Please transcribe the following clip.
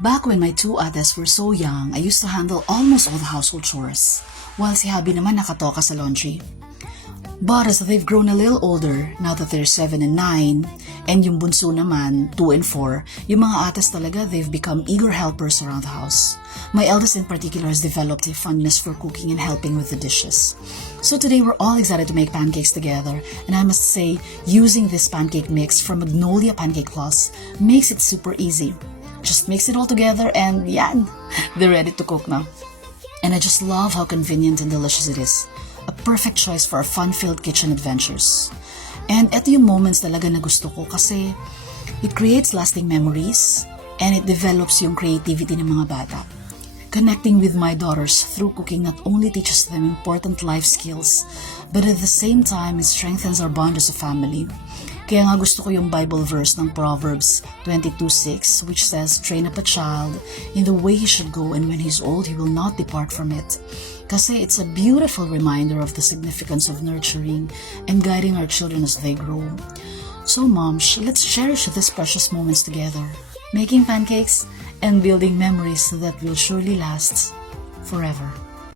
Back when my two ates were so young, I used to handle almost all the household chores, while si Habi naman nakatoka sa laundry. But as they've grown a little older, now that they're 7 and 9, and yung bunso naman, 2 and 4, yung mga ates talaga, they've become eager helpers around the house. My eldest in particular has developed a fondness for cooking and helping with the dishes. So today we're all excited to make pancakes together, and I must say, using this pancake mix from Magnolia Pancake Plus makes it super easy. Just mix it all together and yan, they're ready to cook now. And I just love how convenient and delicious it is. A perfect choice for our fun-filled kitchen adventures. And eto yung moments talaga na gusto ko kasi it creates lasting memories and it develops yung creativity ng mga bata. Connecting with my daughters through cooking not only teaches them important life skills, but at the same time, it strengthens our bond as a family. Kaya nga gusto ko yung Bible verse ng Proverbs 22:6 which says, "Train up a child in the way he should go, and when he's old, he will not depart from it." Kasi it's a beautiful reminder of the significance of nurturing and guiding our children as they grow. So moms, let's cherish these precious moments together, making pancakes and building memories that will surely last forever.